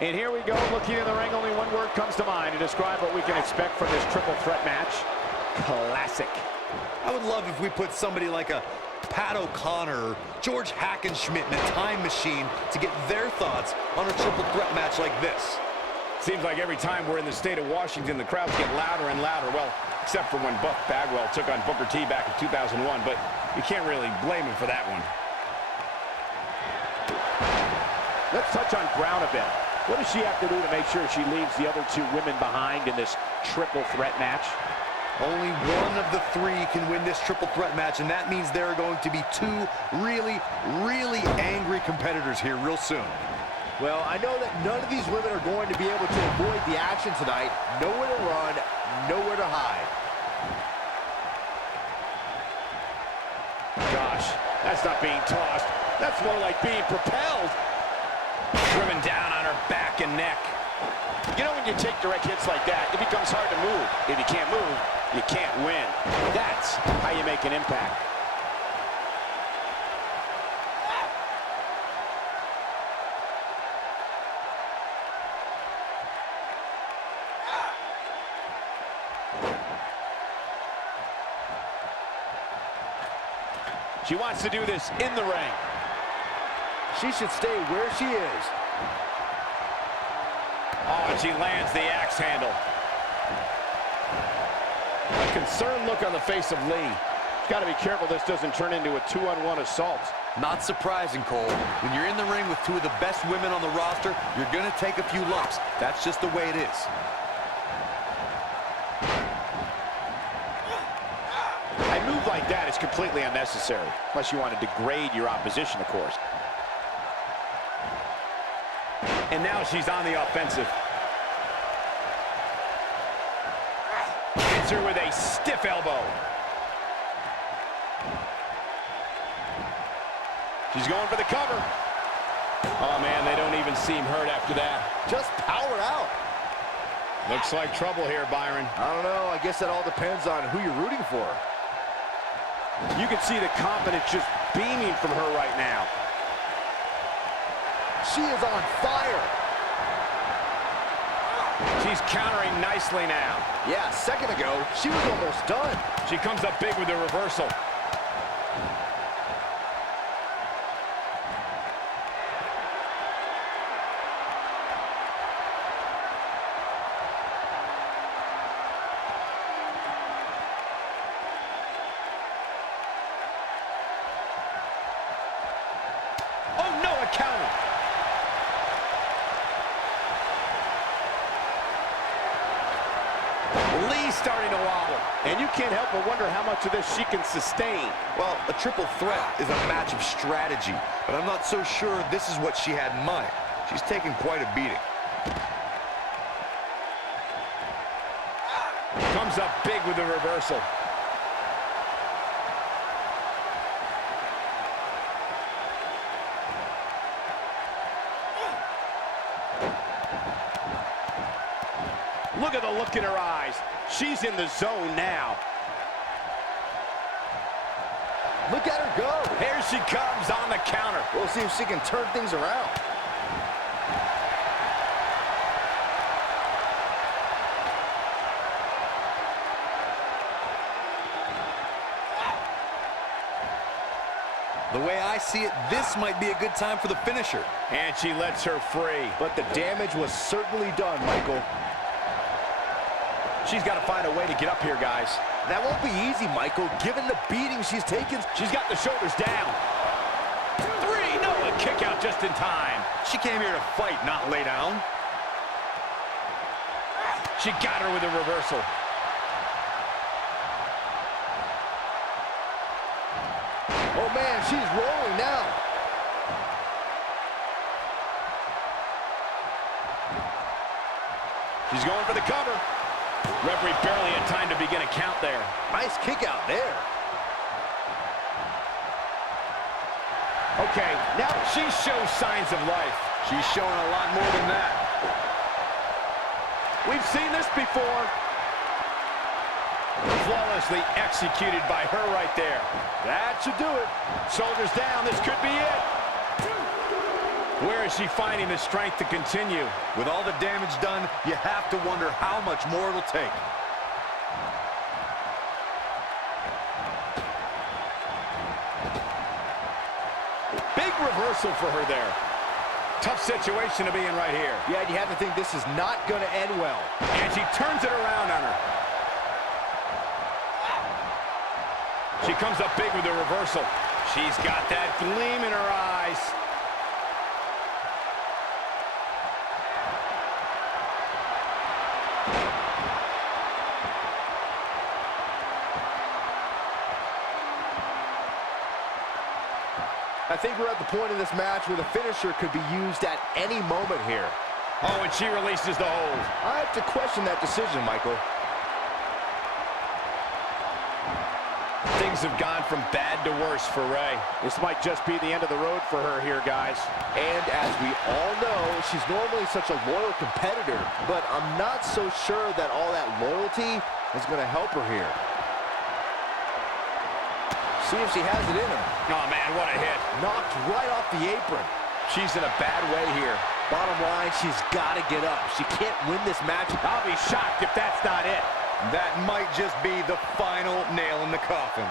And here we go, looking in the ring, only one word comes to mind to describe what we can expect from this triple threat match. Classic. I would love if we put somebody like a Pat O'Connor or George Hackenschmidt in a time machine to get their thoughts on a triple threat match like this. Seems like every time we're in the state of Washington, the crowds get louder and louder. Well, except for when Buff Bagwell took on Booker T back in 2001, but you can't really blame him for that one. Let's touch on Brown a bit. What does she have to do to make sure she leaves the other two women behind in this triple threat match? Only one of the three can win this triple threat match, and that means there are going to be two really, really angry competitors here real soon. Well, I know that none of these women are going to be able to avoid the action tonight. Nowhere to run, nowhere to hide. Gosh, that's not being tossed. That's more like being propelled. Driven down on her back and neck. You know, when you take direct hits like that, it becomes hard to move. If you can't move, you can't win. That's how you make an impact. She wants to do this in the ring. She should stay where she is. Oh, and she lands the axe handle. A concerned look on the face of Lee. She's got to be careful this doesn't turn into a 2-on-1 assault. Not surprising, Cole. When you're in the ring with two of the best women on the roster, you're going to take a few lumps. That's just the way it is. A move like that is completely unnecessary, unless you want to degrade your opposition, of course. And now she's on the offensive. Hits her with a stiff elbow. She's going for the cover. Oh, man, they don't even seem hurt after that. Just powered out. Looks like trouble here, Byron. I don't know. I guess that all depends on who you're rooting for. You can see the confidence just beaming from her right now. She is on fire. She's countering nicely now. Yeah, a second ago, she was almost done. She comes up big with a reversal. Oh, no, a counter. Lee starting to wobble. And you can't help but wonder how much of this she can sustain. Well, a triple threat is a match of strategy, but I'm not so sure this is what she had in mind. She's taking quite a beating. Comes up big with the reversal. Look at the look in her eyes. She's in the zone now. Look at her go. Here she comes on the counter. We'll see if she can turn things around. The way I see it, this might be a good time for the finisher. And she lets her free. But the damage was certainly done, Michael. She's got to find a way to get up here, guys. That won't be easy, Michael, given the beating she's taken. She's got the shoulders down. 3, no, a kick out just in time. She came here to fight, not lay down. She got her with a reversal. Oh, man, she's rolling now. She's going for the cover. Referee barely had time to begin a count there. Nice kick out there. Okay, now she shows signs of life. She's showing a lot more than that. We've seen this before. Flawlessly executed by her right there. That should do it. Shoulders down, this could be it. Where is she finding the strength to continue? With all the damage done, you have to wonder how much more it'll take. Big reversal for her there. Tough situation to be in right here. Yeah, and you have to think this is not going to end well. And she turns it around on her. She comes up big with the reversal. She's got that gleam in her eyes. I think we're at the point in this match where the finisher could be used at any moment here. Oh, and she releases the hold. I have to question that decision, Michael. Things have gone from bad to worse for Ray. This might just be the end of the road for her here, guys. And as we all know, she's normally such a loyal competitor, but I'm not so sure that all that loyalty is going to help her here. See if she has it in her. Oh, man, what a hit. Knocked right off the apron. She's in a bad way here. Bottom line, she's got to get up. She can't win this match. I'll be shocked if that's not it. That might just be the final nail in the coffin.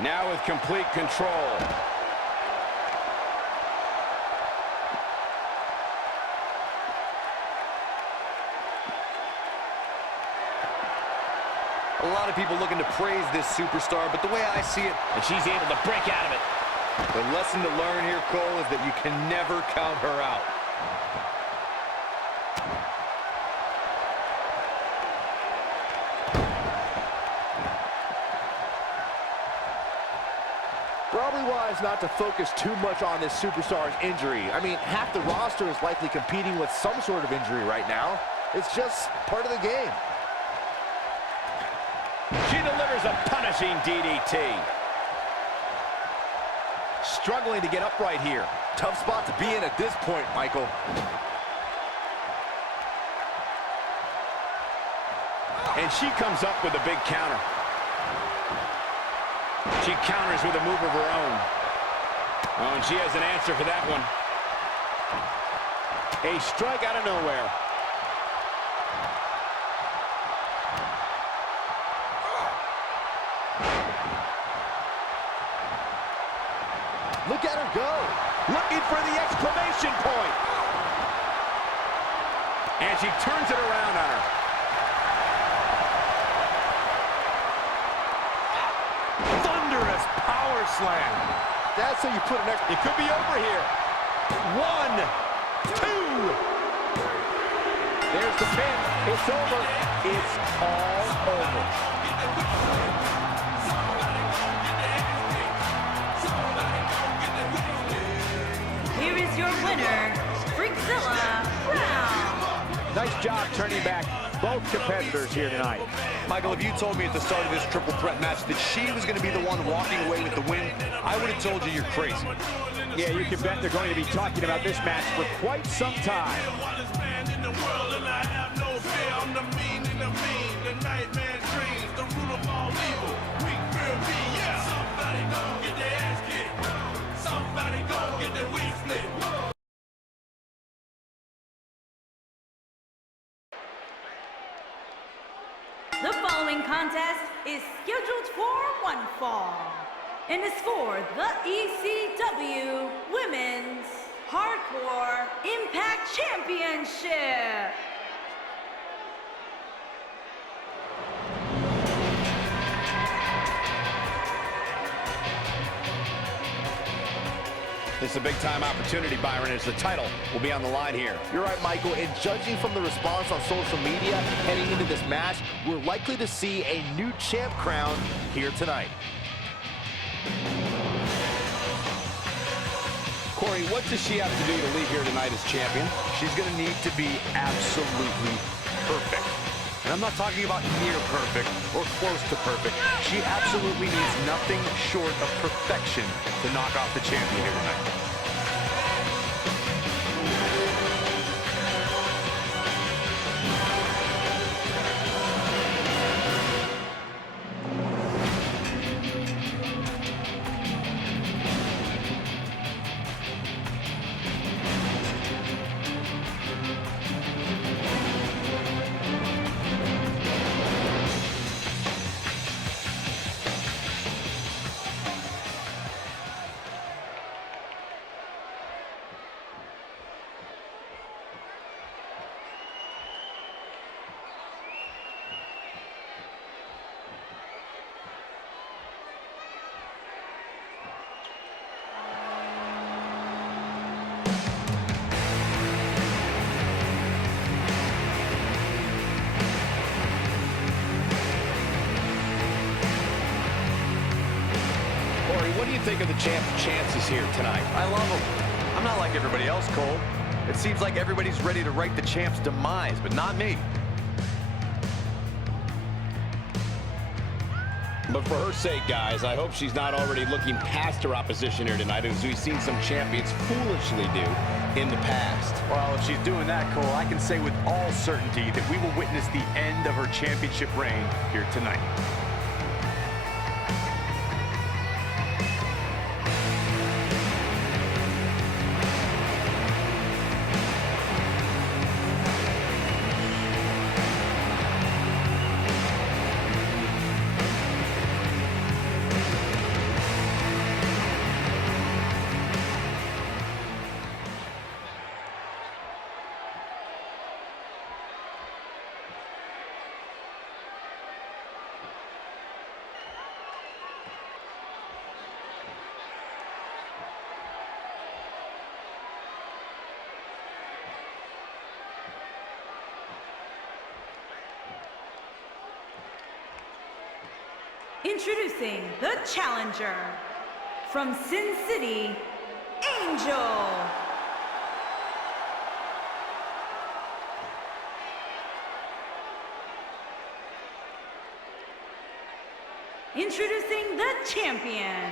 Now with complete control. A lot of people looking to praise this superstar, but the way I see it, And she's able to break out of it. the lesson to learn here, Cole, is that you can never count her out. Probably wise not to focus too much on this superstar's injury. I mean, half the roster is likely competing with some sort of injury right now. It's just part of the game. She delivers a punishing DDT. Struggling to get upright here. Tough spot to be in at this point, Michael. And she comes up with a big counter. She counters with a move of her own. Oh, and she has an answer for that one. A strike out of nowhere. Look at her go. Looking for the exclamation point. And she turns it around on her. Thunderous power slam. That's how you put an extra. It could be over here. 1, 2. There's the pin. It's over. It's all over. Here is your winner, Freakzilla Brown. Nice job turning back both competitors here tonight. Michael, if you told me at the start of this triple threat match that she was going to be the one walking away with the win, I would have told you you're crazy. Yeah, you can bet they're going to be talking about this match for quite some time. The following contest is scheduled for one fall and is for the ECW Women's Hardcore Impact Championship. This is a big-time opportunity, Byron, as the title will be on the line here. You're right, Michael. And judging from the response on social media heading into this match, we're likely to see a new champ crowned here tonight. Corey, what does she have to do to leave here tonight as champion? She's going to need to be absolutely perfect. And I'm not talking about near perfect or close to perfect. She absolutely needs nothing short of perfection to knock off the champion here tonight. think of the champ's chances here tonight? I love him. I'm not like everybody else, Cole. It seems like everybody's ready to write the champ's demise, but not me. But for her sake, guys, I hope she's not already looking past her opposition here tonight, as we've seen some champions foolishly do in the past. Well, if she's doing that, Cole, I can say with all certainty that we will witness the end of her championship reign here tonight. Introducing the challenger from Sin City, Angel. Introducing the champion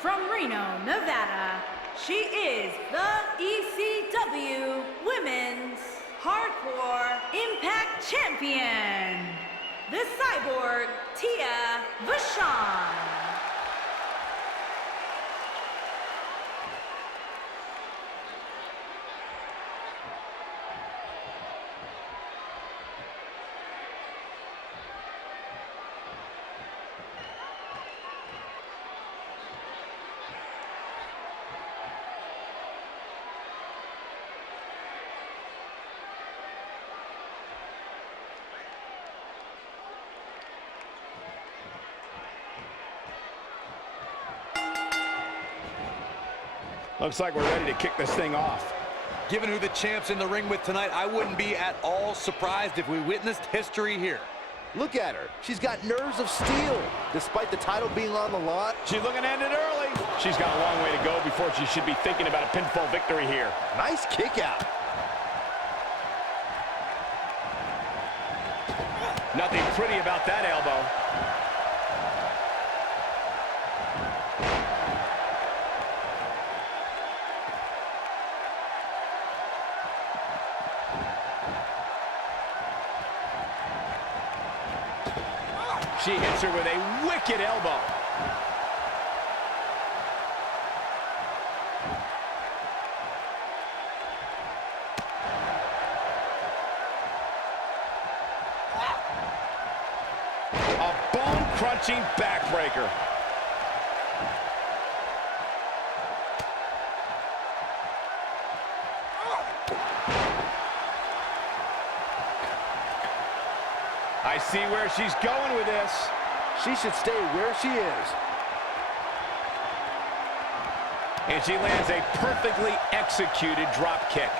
from Reno, Nevada. She is the ECW Women's Hardcore Impact Champion, the Cyborg, VACHON. Looks like we're ready to kick this thing off. Given who the champ's in the ring with tonight, I wouldn't be at all surprised if we witnessed history here. Look at her. She's got nerves of steel, despite the title being on the line. She's looking to end it early. She's got a long way to go before she should be thinking about a pinfall victory here. Nice kick out. Nothing pretty about that elbow. She hits her with a wicked elbow. A bone-crunching backbreaker. I see where she's going with this. She should stay where she is. And she lands a perfectly executed drop kick.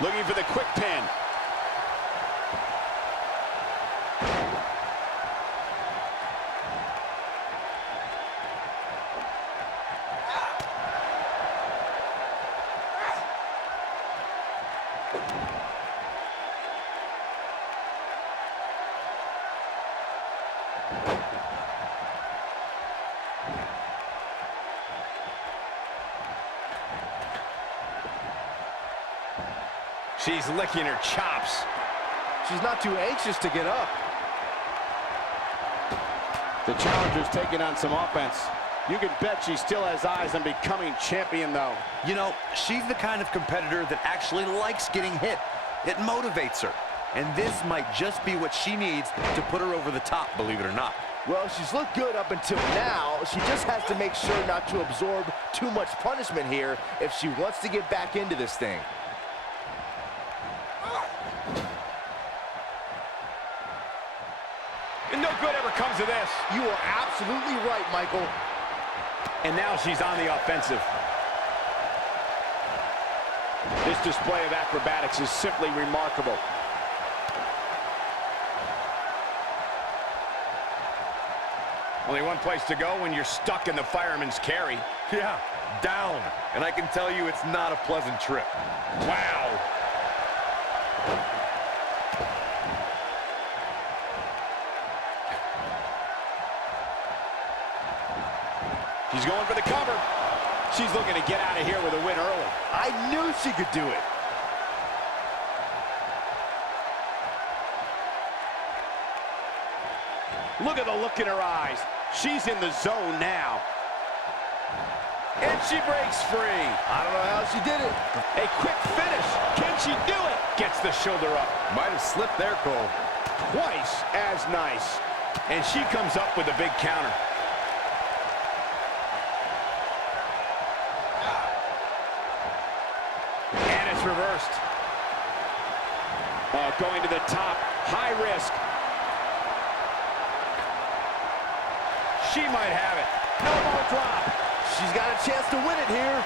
Looking for the quick pin. She's licking her chops. She's not too anxious to get up. The challenger's taking on some offense. You can bet she still has eyes on becoming champion, though. You know, she's the kind of competitor that actually likes getting hit. It motivates her. And this might just be what she needs to put her over the top, believe it or not. Well, she's looked good up until now. She just has to make sure not to absorb too much punishment here if she wants to get back into this thing. of this. You are absolutely right, Michael. And now she's on the offensive. This display of acrobatics is simply remarkable. Only one place to go when you're stuck in the fireman's carry. Yeah, down. And I can tell you it's not a pleasant trip. Wow. She's going for the cover. She's looking to get out of here with a win early. I knew she could do it. Look at the look in her eyes. She's in the zone now. And she breaks free. I don't know how she did it. A quick finish. Can she do it? Gets the shoulder up. Might have slipped there, Cole. Twice as nice. And she comes up with a big counter. And it's reversed. Going to the top. High risk. She might have it. Elbow drop. She's got a chance to win it here.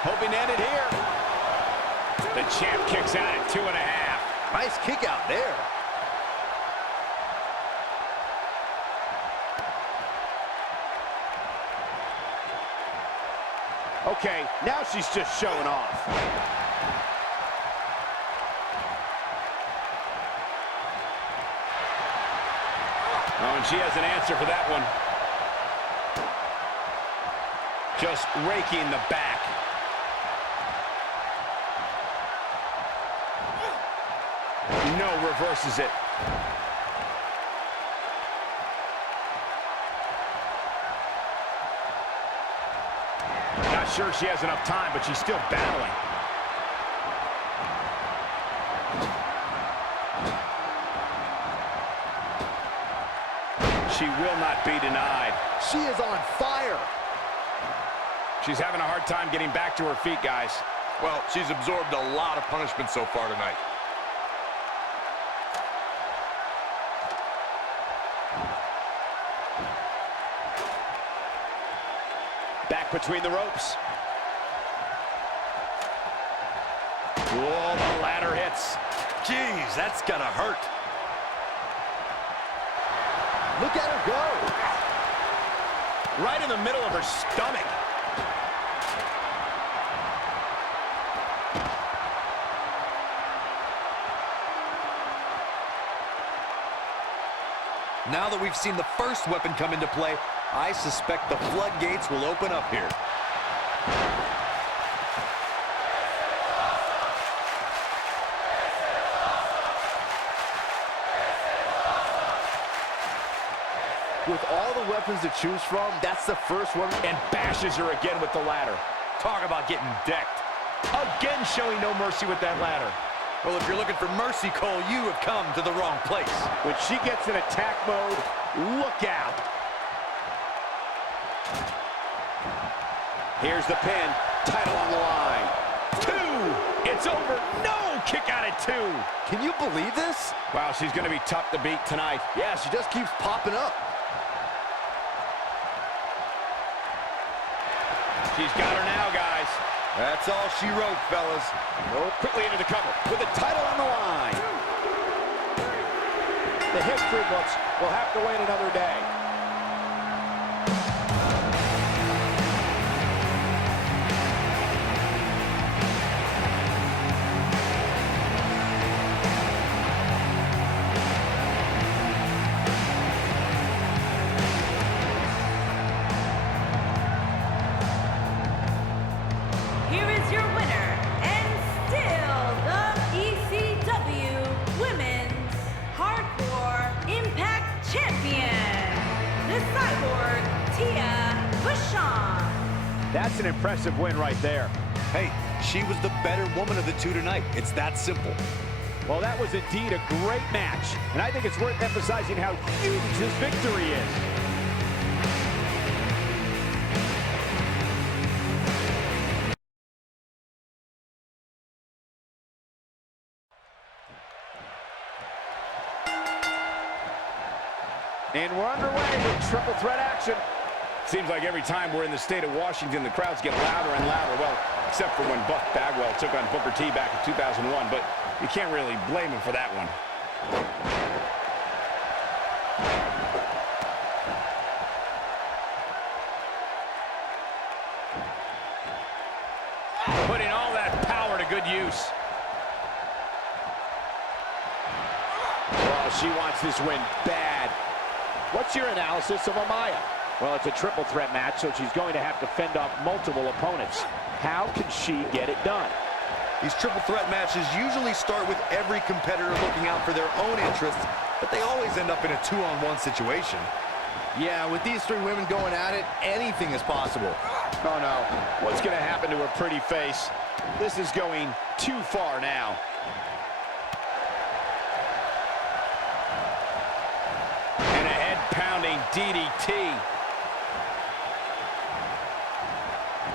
Hoping to end it here. The champ kicks out at 2.5. Nice kick out there. Okay, now she's just showing off. Oh, and she has an answer for that one. Just raking the back. No, reverses it. Not sure she has enough time, but she's still battling. She will not be denied. She is on fire. She's having a hard time getting back to her feet, guys. Well, she's absorbed a lot of punishment so far tonight. Back between the ropes. Whoa, the ladder hits. Jeez, that's gotta hurt. Look at her go. Right in the middle of her stomach. Now that we've seen the first weapon come into play, I suspect the floodgates will open up here. With all the weapons to choose from, that's the first one. And bashes her again with the ladder. Talk about getting decked. Again showing no mercy with that ladder. Well, if you're looking for mercy, Cole, you have come to the wrong place. When she gets in attack mode, look out. Here's the pin. Title on the line. 2. It's over. No, kick out at 2. Can you believe this? Wow, she's going to be tough to beat tonight. Yeah, she just keeps popping up. She's got her now, guys. That's all she wrote, fellas. Oh, quickly into the cover with the title on the line. The history books will have to wait another day. Here is your winner, and still the ECW Women's Hardcore Impact Champion, the Cyborg, VACHON. That's an impressive win right there. Hey, she was the better woman of the two tonight. It's that simple. Well, that was indeed a great match, and I think it's worth emphasizing how huge this victory is. And we're underway with triple threat action. Seems like every time we're in the state of Washington, the crowds get louder and louder. Well, except for when Buff Bagwell took on Booker T back in 2001, but you can't really blame him for that one. Putting all that power to good use. Oh, she wants this win bad. What's your analysis of AMAYA? Well, it's a triple threat match, so she's going to have to fend off multiple opponents. How can she get it done? These triple threat matches usually start with every competitor looking out for their own interests, but they always end up in a two-on-one situation. Yeah, with these three women going at it, anything is possible. Oh, no. What's going to happen to her pretty face? This is going too far now. And a head-pounding DDT.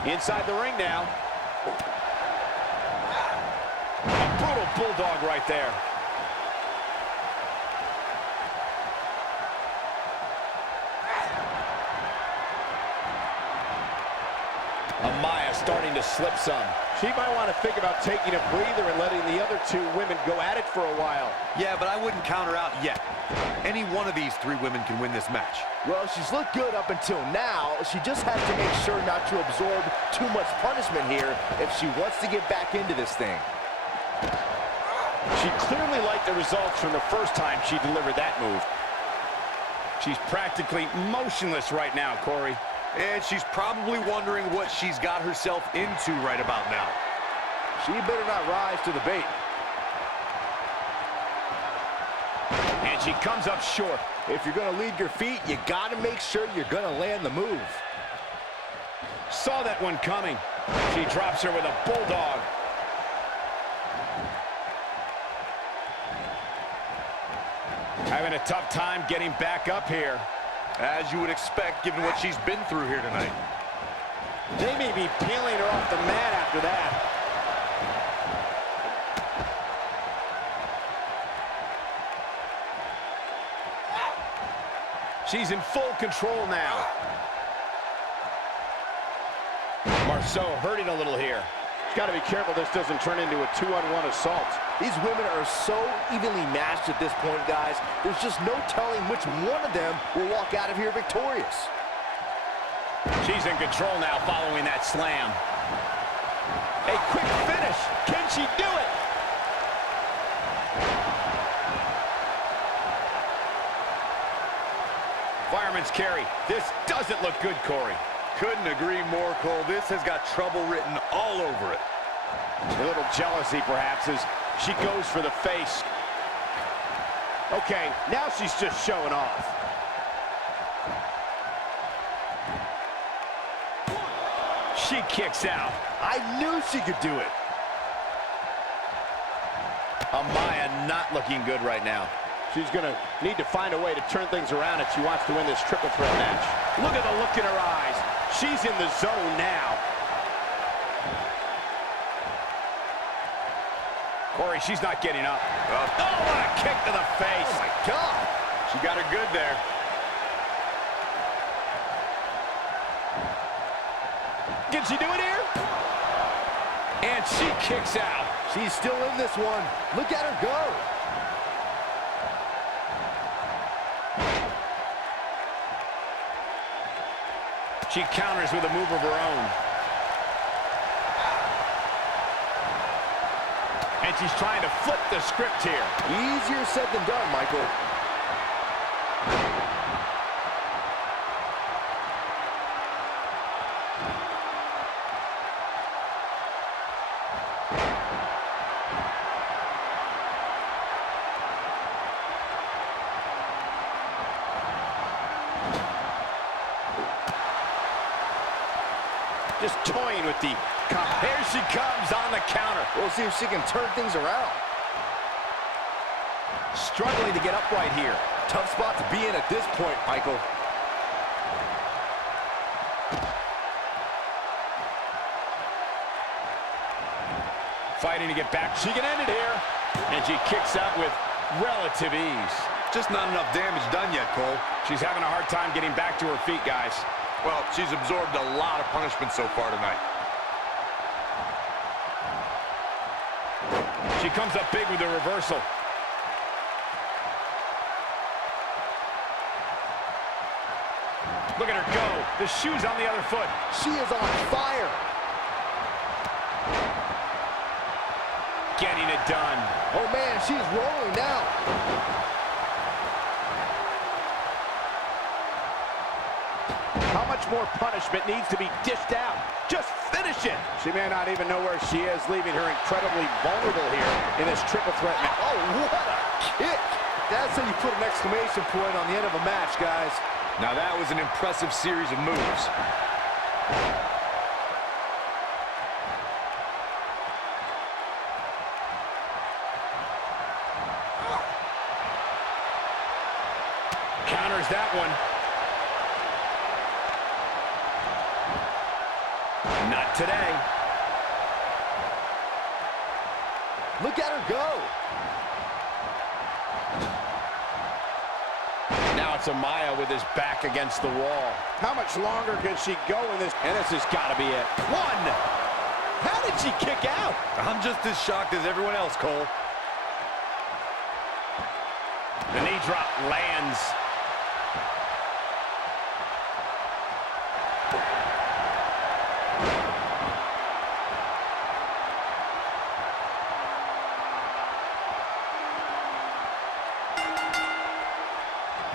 Inside the ring now. A brutal bulldog right there. AMAYA starting to slip some. She might want to think about taking a breather and letting the other two women go at it for a while. Yeah, but I wouldn't count her out yet. Any one of these three women can win this match. Well, she's looked good up until now. She just has to make sure not to absorb too much punishment here if she wants to get back into this thing. She clearly liked the results from the first time she delivered that move. She's practically motionless right now, Corey. And she's probably wondering what she's got herself into right about now. She better not rise to the bait. And she comes up short. If you're going to lead your feet, you got to make sure you're going to land the move. Saw that one coming. She drops her with a bulldog. Having a tough time getting back up here. As you would expect, given what she's been through here tonight. They may be peeling her off the mat after that. She's in full control now. MARCEAU hurting a little here. She's got to be careful this doesn't turn into a 2-on-1 assault. These women are so evenly matched at this point, guys. There's just no telling which one of them will walk out of here victorious. She's in control now following that slam. A quick finish. Can she do it? Fireman's carry. This doesn't look good, Corey. Couldn't agree more, Cole. This has got trouble written all over it. A little jealousy, perhaps, as she goes for the face. Okay, now she's just showing off. She kicks out. I knew she could do it. AMAYA not looking good right now. She's going to need to find a way to turn things around if she wants to win this triple threat match. Look at the look in her eyes. She's in the zone now. Corey, she's not getting up. Oh, what a kick to the face. Oh, my God. She got her good there. Can she do it here? And she kicks out. She's still in this one. Look at her go. She counters with a move of her own. And she's trying to flip the script here. Easier said than done, Michael. Just toying with the cover. Here she comes on the counter. We'll see if she can turn things around. Struggling to get upright here. Tough spot to be in at this point, Michael. Fighting to get back. She can end it here. And she kicks out with relative ease. Just not enough damage done yet, Cole. She's having a hard time getting back to her feet, guys. Well, she's absorbed a lot of punishment so far tonight. She comes up big with a reversal. Look at her go. The shoe's on the other foot. She is on fire. Getting it done. Oh, man, she's rolling now. How much more punishment needs to be dished out? Just finish it. She may not even know where she is, leaving her incredibly vulnerable here in this triple threat match. Oh, what a kick. That's how you put an exclamation point on the end of a match, guys. Now that was an impressive series of moves. Counters that one. Not today. Look at her go. Now it's Amaya with his back against the wall. How much longer can she go in this? And this has got to be it. One! How did she kick out? I'm just as shocked as everyone else, Cole. The knee drop lands.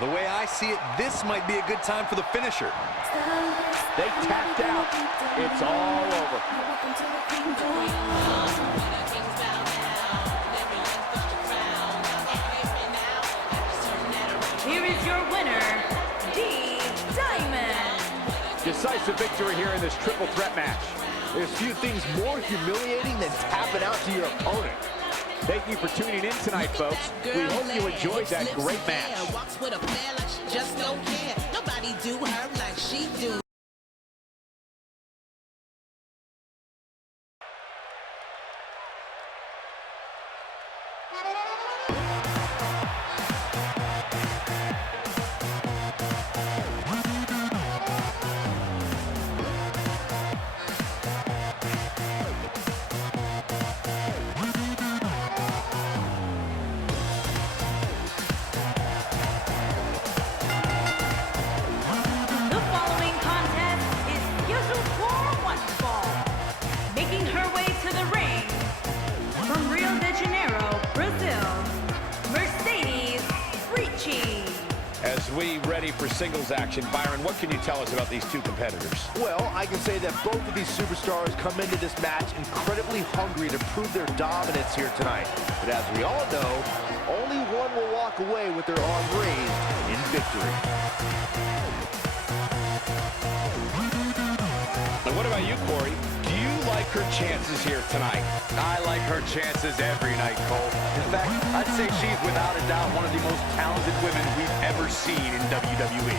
The way I see it, this might be a good time for the finisher. They tapped out. It's all over. Here is your winner, Diamond. Decisive victory here in this triple threat match. There's few things more humiliating than tapping out to your opponent. Thank you for tuning in tonight, folks. We hope you enjoyed that great match. Walks with a plan like she just don't care. Nobody do her like she do. The following contest is scheduled for one fall. Making her way to the ring from Rio de Janeiro, Brazil, Mercedes Ricci. As we ready for singles action, Byron, what can you tell us about these two competitors? Well, I can say that both of these superstars come into this match incredibly hungry to prove their dominance here tonight. But as we all know, only one will walk away with their arm raised in victory. And what about you, Corey? Do you like her chances here tonight? I like her chances every night, Cole. In fact, I'd say she's without a doubt one of the most talented women we've ever seen in WWE.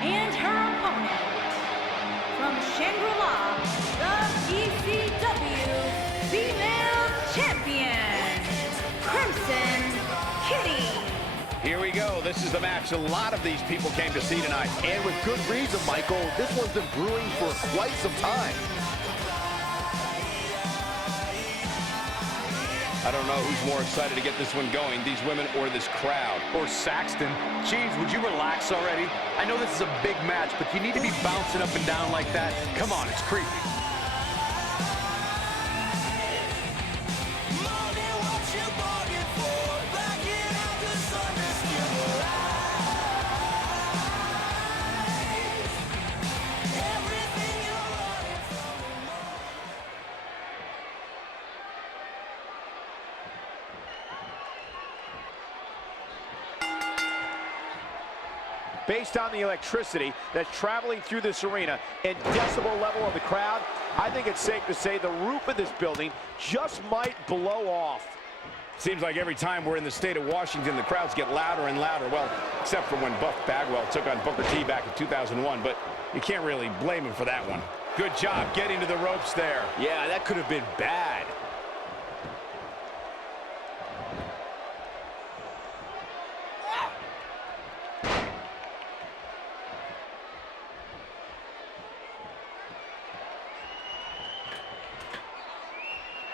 And her opponent, from Shangri-La, the ECW Female Champion, Crimson Kitty. Here we go. This is the match a lot of these people came to see tonight. And with good reason, Michael. This one's been brewing for quite some time. I don't know who's more excited to get this one going, these women or this crowd. Or Saxton. Jeez, would you relax already? I know this is a big match, but you need to be bouncing up and down like that. Come on, it's creepy. Based on the electricity that's traveling through this arena and decibel level of the crowd, I think it's safe to say the roof of this building just might blow off. Seems like every time we're in the state of Washington, the crowds get louder and louder. Well, except for when Buff Bagwell took on Booker T back in 2001, but you can't really blame him for that one. Good job getting to the ropes there. Yeah, that could have been bad.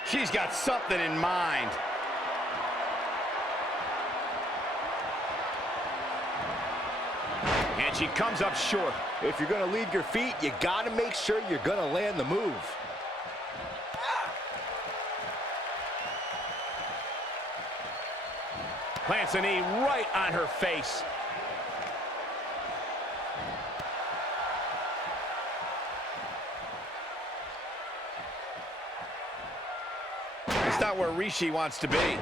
She's got something in mind. And she comes up short. If you're going to leave your feet, you got to make sure you're going to land the move. Plants a knee right on her face. It's not where RICCI wants to be.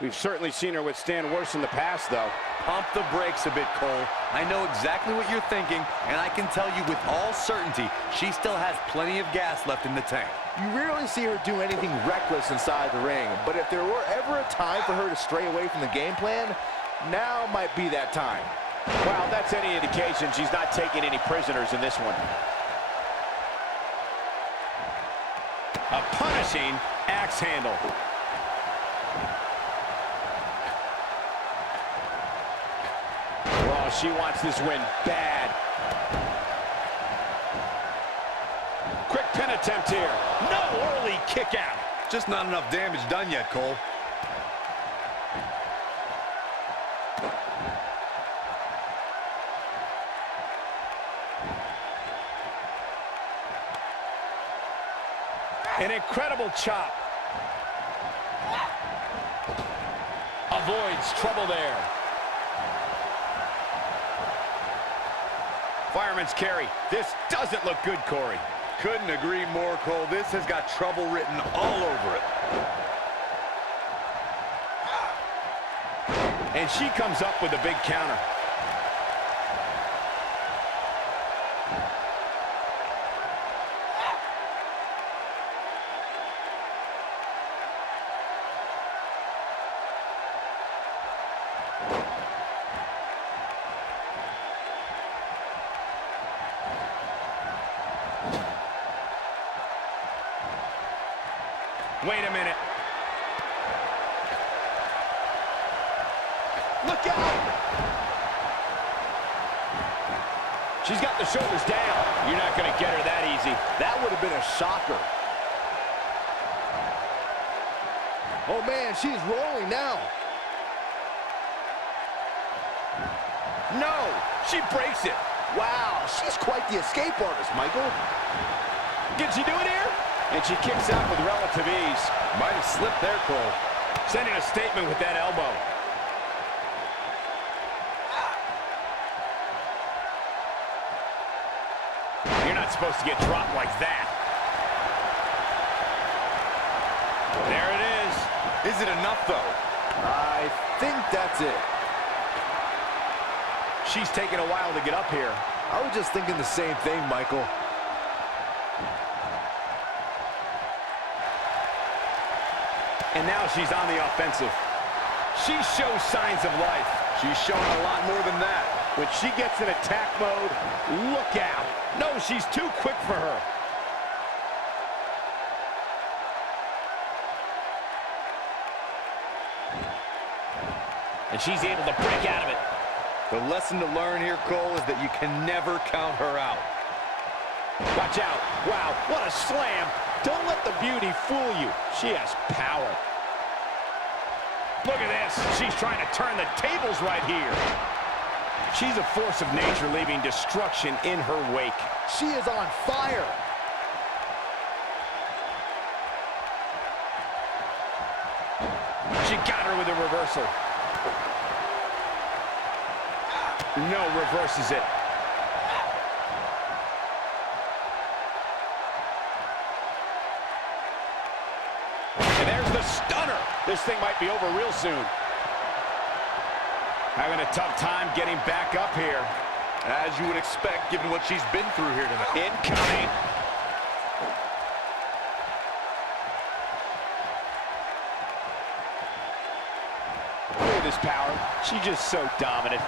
We've certainly seen her withstand worse in the past, though. Pump the brakes a bit, Cole. I know exactly what you're thinking, and I can tell you with all certainty, she still has plenty of gas left in the tank. You rarely see her do anything reckless inside the ring, but if there were ever a time for her to stray away from the game plan, now might be that time. Wow, that's any indication she's not taking any prisoners in this one. A punishing axe handle. Oh, she wants this win bad. Quick pin attempt here. No early kick out. Just not enough damage done yet, Cole. An incredible chop. Avoids trouble there. Fireman's carry. This doesn't look good, Corey. Couldn't agree more, Cole. This has got trouble written all over it. And she comes up with a big counter. Wait a minute. Look out! She's got the shoulders down. You're not going to get her that easy. That would have been a shocker. Oh man, she's rolling now. No, she breaks it. Wow, she's quite the escape artist, Michael. Can she do it here? And she kicks out with relative ease. Might have slipped there, Cole. Sending a statement with that elbow. You're not supposed to get dropped like that. There it is. Is it enough, though? I think that's it. She's taking a while to get up here. I was just thinking the same thing, Michael. And now she's on the offensive. She shows signs of life. She's shown a lot more than that. When she gets in attack mode, look out. No, she's too quick for her. And she's able to break out of it. The lesson to learn here, Cole, is that you can never count her out. Watch out. Wow, what a slam. Don't let the beauty fool you. She has power. Look at this. She's trying to turn the tables right here. She's a force of nature, leaving destruction in her wake. She is on fire. She got her with a reversal. No, reverses it. And there's the stunner. This thing might be over real soon. Having a tough time getting back up here. As you would expect, given what she's been through here tonight. Incoming. Look at this power. She's just so dominant.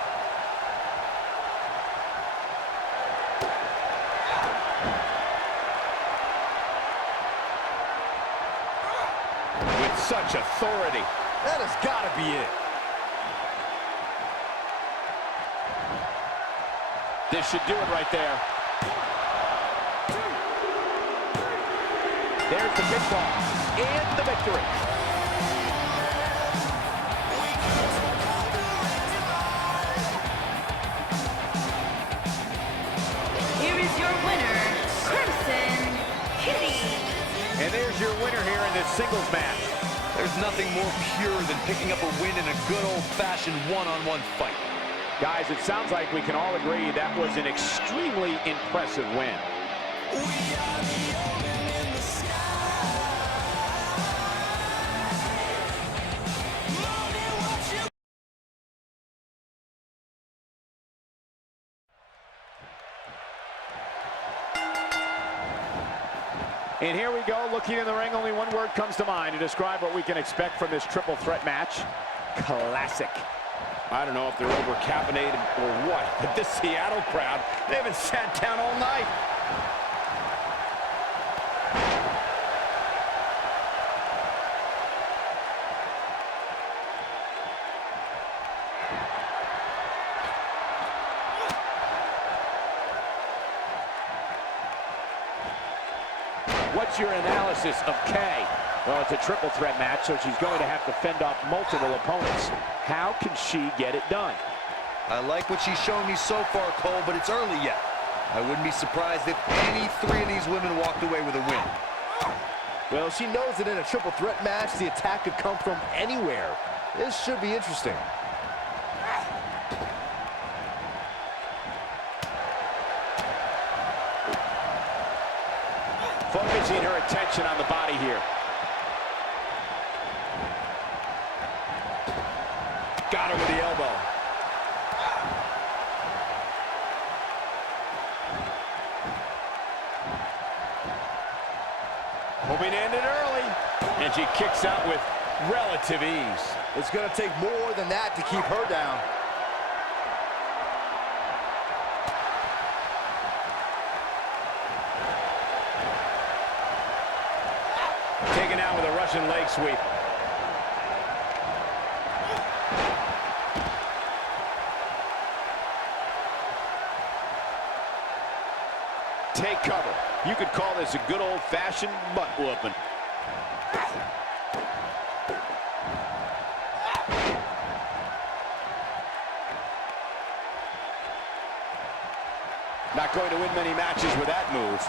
With such authority. That has got to be it. This should do it right there. There's the pinfall and the victory. Here is your winner, Crimson Kitty. And there's your winner here in this singles match. There's nothing more pure than picking up a win in a good old-fashioned one-on-one fight. Guys, it sounds like we can all agree that was an extremely impressive win. And here we go, looking in the ring, only one word comes to mind to describe what we can expect from this triple threat match. Classic. I don't know if they're over-caffeinated or what, but this Seattle crowd, they haven't sat down all night. What's your analysis of Kay? Well, it's a triple threat match, so she's going to have to fend off multiple opponents. How can she get it done? I like what she's shown me so far, Cole, but it's early yet. I wouldn't be surprised if any three of these women walked away with a win. Well, she knows that in a triple threat match, the attack could come from anywhere. This should be interesting. Focusing her attention on the body here. Got her with the elbow. Hoping to end it early. And she kicks out with relative ease. It's going to take more than that to keep her down. Taken out with a Russian leg sweep. Take cover. You could call this a good old-fashioned butt whooping. Not going to win many matches with that move.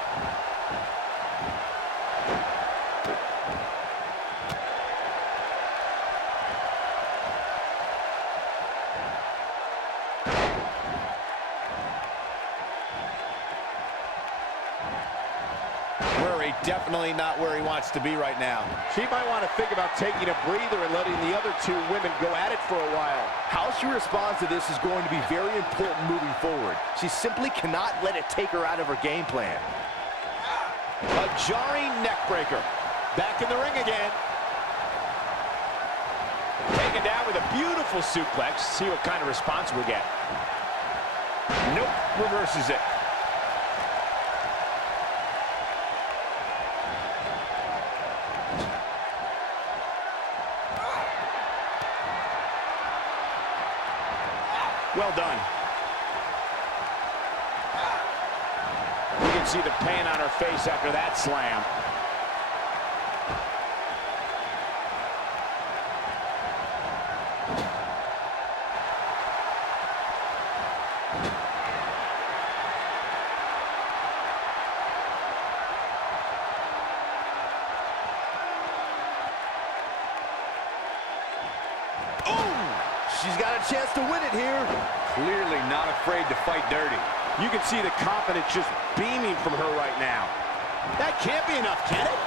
Definitely not where he wants to be right now. She might want to think about taking a breather and letting the other two women go at it for a while. How she responds to this is going to be very important moving forward. She simply cannot let it take her out of her game plan. A jarring neck breaker. Back in the ring again. Taken down with a beautiful suplex. See what kind of response we get. Nope, reverses it. Well done. You can see the pain on her face after that slam. She's got a chance to win it here. Clearly not afraid to fight dirty. You can see the confidence just beaming from her right now. That can't be enough, can it?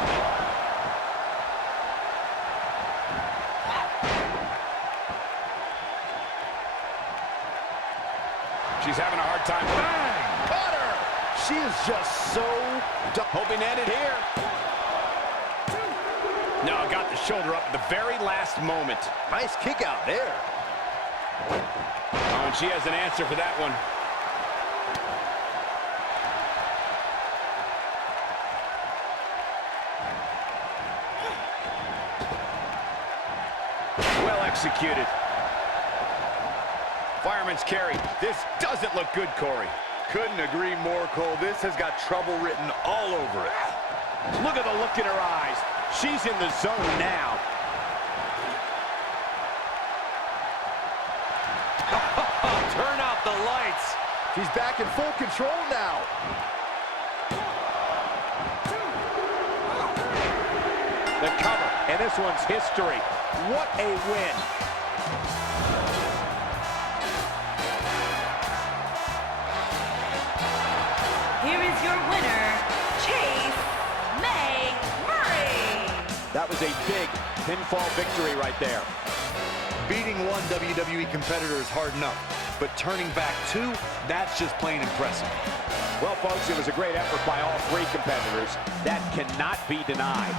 She She's having a hard time. Bang! Caught her! She is just so hoping to end it here. No, got the shoulder up at the very last moment. nice kick out there. Oh, and she has an answer for that one. Well executed. Fireman's carry. This doesn't look good, Corey. Couldn't agree more, Cole. This has got trouble written all over it. Look at the look in her eyes. She's in the zone now. Turn out the lights. She's back in full control now. The cover, and this one's history. What a win. Here is your winner, Chase Murray. That was a big pinfall victory right there. Beating one WWE competitor is hard enough, but turning back two, that's just plain impressive. Well, folks, it was a great effort by all three competitors. That cannot be denied.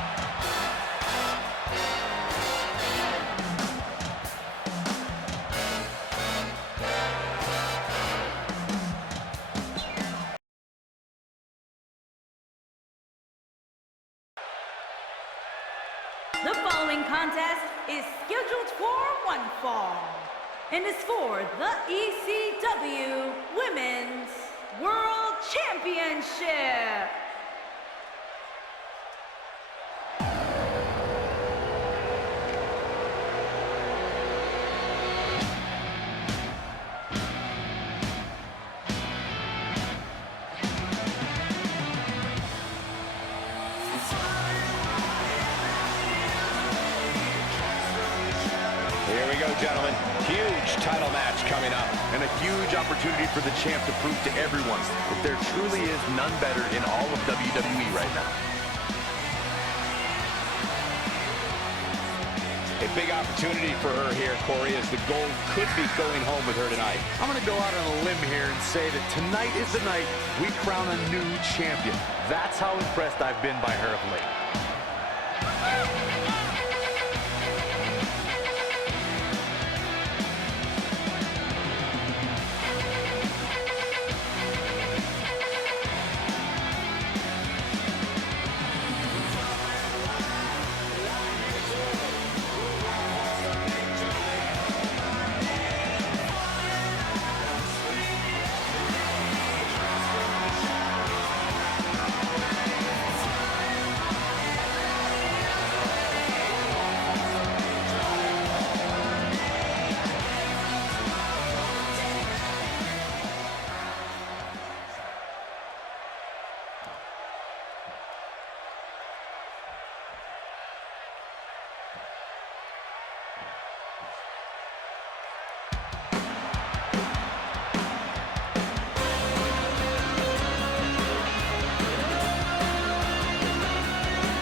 The following contest is scheduled for one fall and is for the ECW Women's World Championship. Here we go, gentlemen. Huge title match coming up. And a huge opportunity for the champ to prove to everyone that there truly is none better in all of WWE right now. A big opportunity for her here, Corey, as the goal could be going home with her tonight. I'm going to go out on a limb here and say that tonight is the night we crown a new champion. That's how impressed I've been by her of late.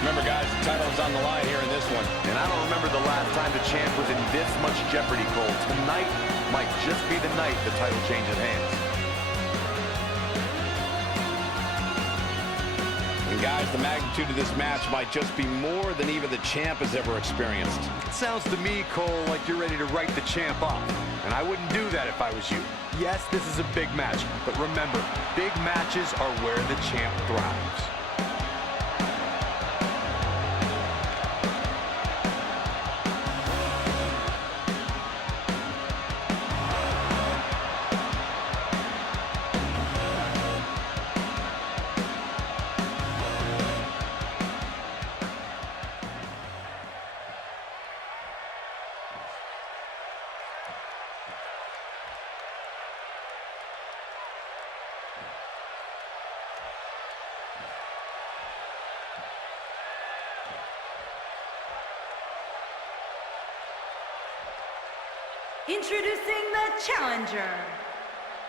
Remember, guys, the title is on the line here in this one. And I don't remember the last time the champ was in this much jeopardy, Cole. Tonight might just be the night the title changes hands. And guys, the magnitude of this match might just be more than even the champ has ever experienced. It sounds to me, Cole, like you're ready to write the champ off. And I wouldn't do that if I was you. Yes, this is a big match, but remember, big matches are where the champ thrives. Introducing the challenger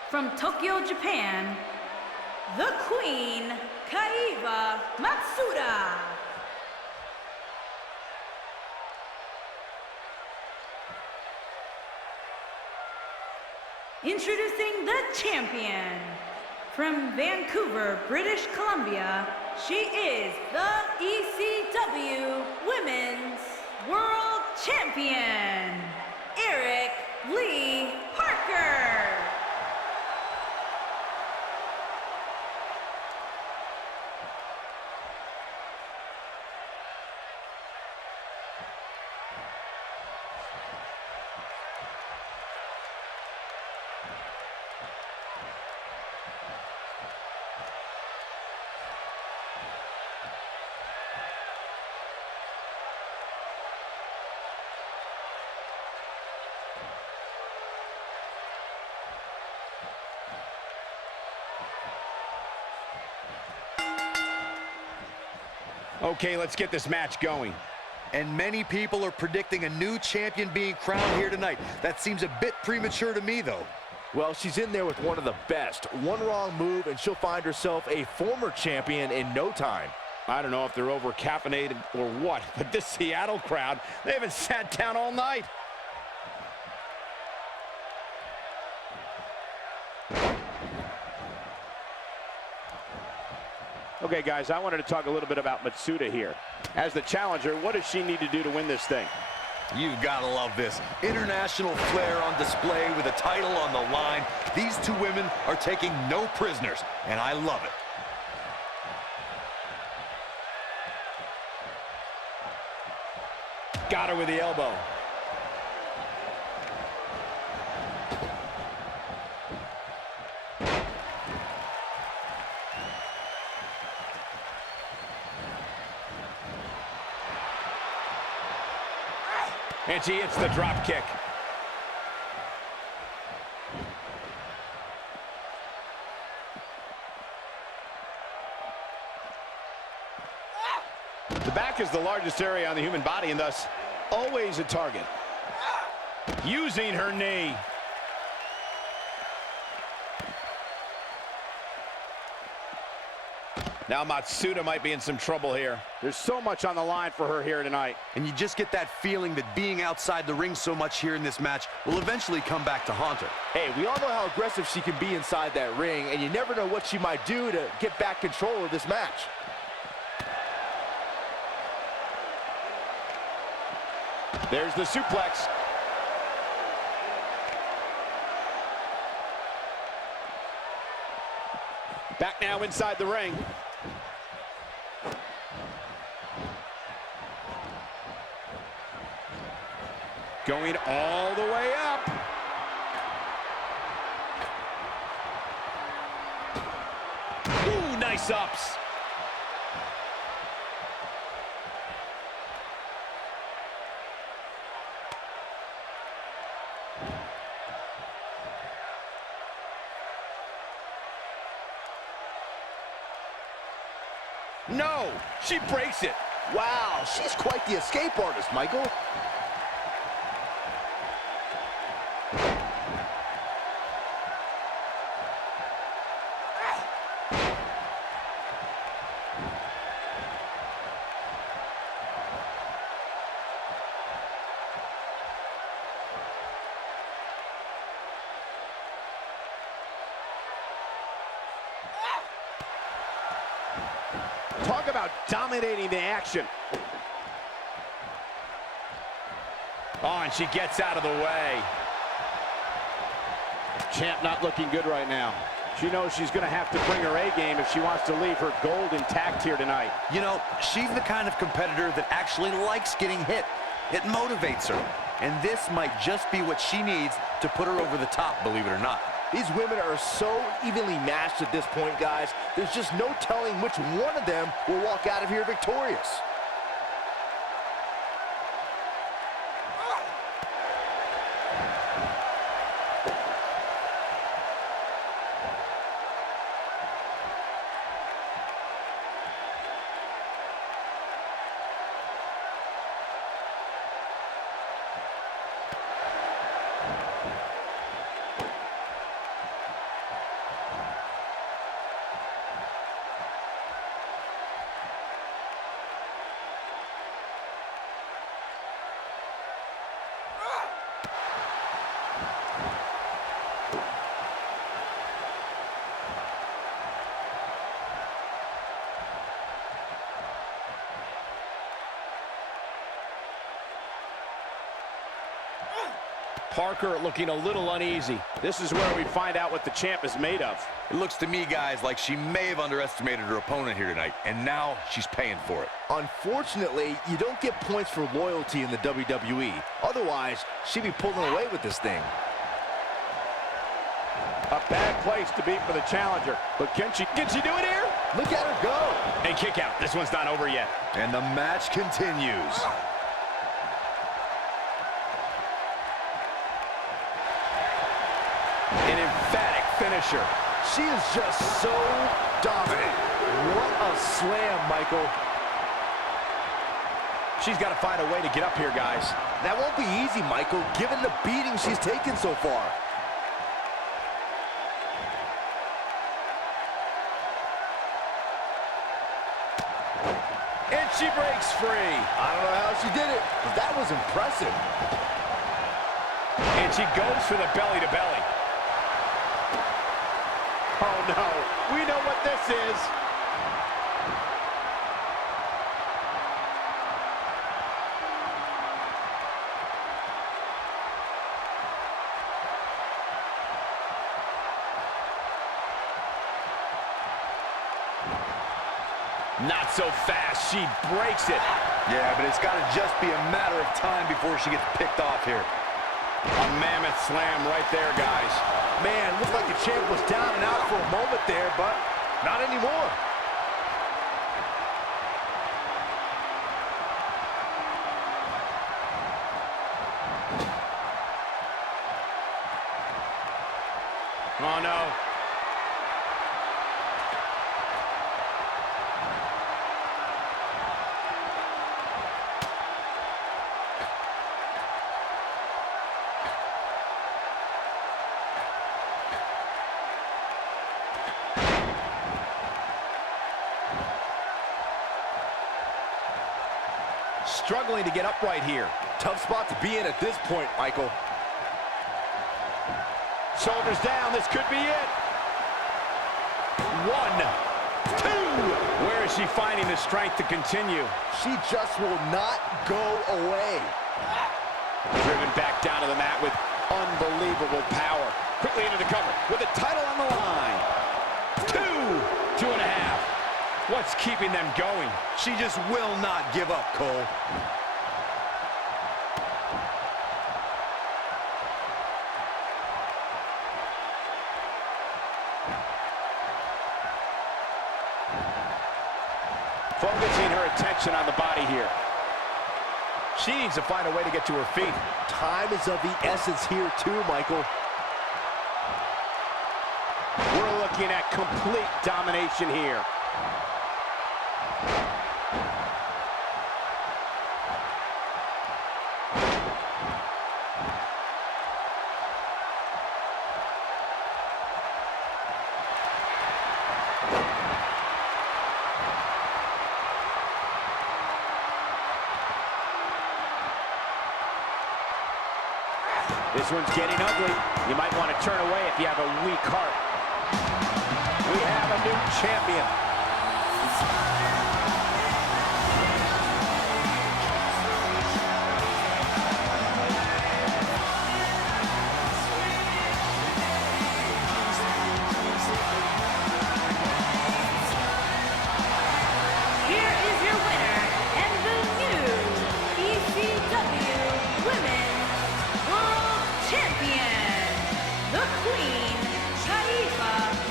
from Tokyo, Japan, the Queen, Kaiba Matsuda. Introducing the champion champion. From Vancouver, British Columbia, she is the ECW Women's World Champion, Eric Lee Parker. Okay, let's get this match going. And many people are predicting a new champion being crowned here tonight. That seems a bit premature to me, though. Well, she's in there with one of the best. One wrong move, and she'll find herself a former champion in no time. I don't know if they're over-caffeinated or what, but this Seattle crowd, they haven't sat down all night. Okay, guys, I wanted to talk a little bit about Matsuda here. As the challenger, what does she need to do to win this thing? You've got to love this. International flair on display with a title on the line. These two women are taking no prisoners, and I love it. Got her with the elbow. And she hits the drop kick. The back is the largest area on the human body and thus always a target. Using her knee. Now Matsuda might be in some trouble here. There's so much on the line for her here tonight. And you just get that feeling that being outside the ring so much here in this match will eventually come back to haunt her. Hey, we all know how aggressive she can be inside that ring, and you never know what she might do to get back control of this match. There's the suplex. Back now inside the ring. Going all the way up. Ooh, nice ups. No, she breaks it. Wow, she's quite the escape artist, Michael. Talk about dominating the action. Oh, and she gets out of the way. Champ not looking good right now. She knows she's going to have to bring her A game if she wants to leave her gold intact here tonight. You know, she's the kind of competitor that actually likes getting hit. It motivates her. And this might just be what she needs to put her over the top, believe it or not. These women are so evenly matched at this point, guys. There's just no telling which one of them will walk out of here victorious. Parker looking a little uneasy. This is where we find out what the champ is made of. It looks to me, guys, like she may have underestimated her opponent here tonight, and now she's paying for it. Unfortunately, you don't get points for loyalty in the WWE. Otherwise, she'd be pulling away with this thing. A bad place to be for the challenger. But can she do it here? Look at her go. And kick out. This one's not over yet. And the match continues. An emphatic finisher. She is just so dominant. What a slam, Michael. She's got to find a way to get up here, guys. That won't be easy, Michael, given the beating she's taken so far. And she breaks free. I don't know how she did it, but that was impressive. And she goes for the belly-to-belly. Oh, no. We know what this is. Not so fast. She breaks it. Yeah, but it's got to just be a matter of time before she gets picked off here. A mammoth slam right there, guys. Man, looked like the champ was down and out for a moment there, but not anymore. Oh, no. Struggling to get upright here. Tough spot to be in at this point, Michael. Shoulders down. This could be it. 1, 2. Where is she finding the strength to continue? She just will not go away. Driven back down to the mat with unbelievable power. Quickly into the cover with the title on the line. 2, 2.5. What's keeping them going? She just will not give up, Cole. Focusing her attention on the body here. She needs to find a way to get to her feet. Time is of the essence here too, Michael. We're looking at complete domination here. This one's getting ugly. You might want to turn away if you have a weak heart. We have a new champion. Here is your winner and the new ECW Women's World Champion, the Queen,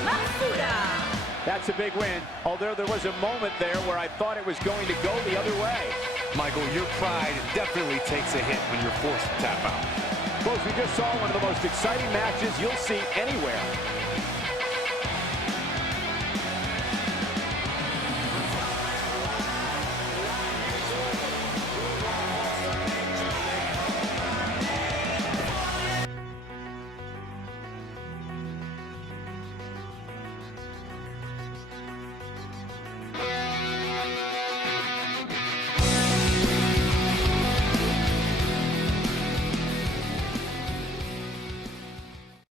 MATSUI. That's a big win, although there was a moment there where I thought it was going to go the other way. Michael, your pride definitely takes a hit when you're forced to tap out. Folks, we just saw one of the most exciting matches you'll see anywhere.